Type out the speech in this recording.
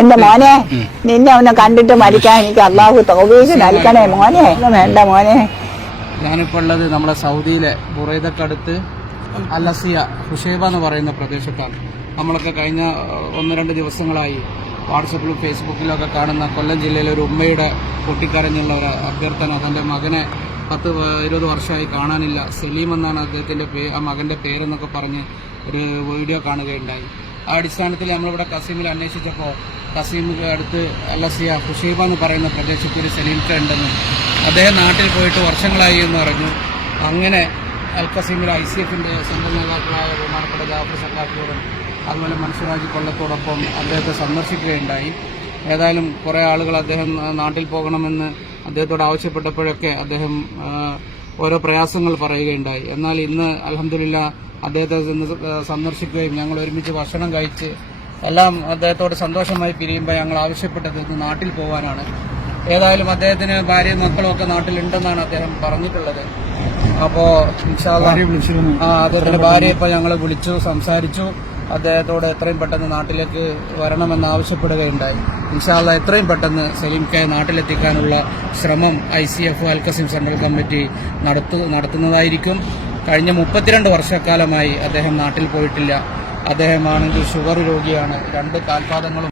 എന്റെ മോനെ നിന്നെ ഒന്ന് കണ്ടിട്ട് മരിക്കാൻ എനിക്ക് അള്ളാഹു തൗഫീഖ് നൽകണേ മോനെ. വേണ്ട മോനെ. ഞാനിപ്പോൾ ഉള്ളത് നമ്മുടെ സൗദിയിലെ ബുറൈദക്കടുത്ത് അല്ലസിയ ഹുഷൈബ എന്ന് പറയുന്ന പ്രദേശത്താണ്. നമ്മളൊക്കെ കഴിഞ്ഞ 1-2 ദിവസങ്ങളായി വാട്സപ്പിലും ഫേസ്ബുക്കിലും ഒക്കെ കാണുന്ന കൊല്ലം ജില്ലയിലെ ഒരു ഉമ്മയുടെ പൊട്ടിക്കരഞ്ഞുള്ള ഒരു അഭ്യർത്ഥന. തൻ്റെ മകനെ 10-20 വർഷമായി കാണാനില്ല, സലീം എന്നാണ് അദ്ദേഹത്തിൻ്റെ ആ മകൻ്റെ പേരെന്നൊക്കെ പറഞ്ഞ് ഒരു വീഡിയോ കാണുകയുണ്ടായി. ആ അടിസ്ഥാനത്തിൽ നമ്മളിവിടെ കസീമിൽ അന്വേഷിച്ചപ്പോൾ കസീം അടുത്ത് അല്ലസിയ ഹുഷൈബ എന്ന് പറയുന്ന പ്രദേശത്ത് ഒരു സലീംക്ക ഉണ്ടെന്നും അദ്ദേഹം നാട്ടിൽ പോയിട്ട് വർഷങ്ങളായി എന്ന് പറഞ്ഞു. അങ്ങനെ അൽ കസീമിലെ ICFന്റെ സ്വന്തം നേതാക്കളായ ബഹുമാനപ്പെട്ട ജാഫർ സക്കാഫിയോടും അതുപോലെ മൻസൂറാജി കൊല്ലത്തോടൊപ്പം അദ്ദേഹത്തെ സന്ദർശിക്കുകയുണ്ടായി. ഏതായാലും കുറേ ആളുകൾ അദ്ദേഹം നാട്ടിൽ പോകണമെന്ന് അദ്ദേഹത്തോട് ആവശ്യപ്പെട്ടപ്പോഴൊക്കെ അദ്ദേഹം ഓരോ പ്രയാസങ്ങൾ പറയുകയുണ്ടായി. എന്നാൽ ഇന്ന് അൽഹംദുലില്ലാഹ് അദ്ദേഹത്തെ സന്ദർശിക്കുകയും ഞങ്ങൾ ഒരുമിച്ച് ഭക്ഷണം കഴിച്ച് എല്ലാം അദ്ദേഹത്തോട് സന്തോഷമായി പിരിയുമ്പോൾ ഞങ്ങൾ ആവശ്യപ്പെട്ടത് ഇന്ന് നാട്ടിൽ പോകാനാണ്. ഏതായാലും അദ്ദേഹത്തിന് ഭാര്യയും മക്കളും ഒക്കെ നാട്ടിലുണ്ടെന്നാണ് അദ്ദേഹം പറഞ്ഞിട്ടുള്ളത്. അപ്പോൾ ഇൻഷാ അല്ലാഹ് അദ്ദേഹത്തിന്റെ ഭാര്യ ഇപ്പോൾ ഞങ്ങളെ വിളിച്ചു, സംസാരിച്ചു. അദ്ദേഹത്തോട് എത്രയും പെട്ടെന്ന് നാട്ടിലേക്ക് വരണമെന്ന് ആവശ്യപ്പെടുകയുണ്ടായി. ഇൻഷാ അല്ലാഹ് എത്രയും പെട്ടെന്ന് സലീംക്കയെ നാട്ടിലെത്തിക്കാനുള്ള ശ്രമം ICF അൽ കസീം സെൻട്രൽ കമ്മിറ്റി നടത്തുന്നതായിരിക്കും. കഴിഞ്ഞ 32 വർഷക്കാലമായി അദ്ദേഹം നാട്ടിൽ പോയിട്ടില്ല. അദ്ദേഹമാണെങ്കിൽ ഷുഗർ രോഗിയാണ്. 2 കാൽപാദങ്ങളും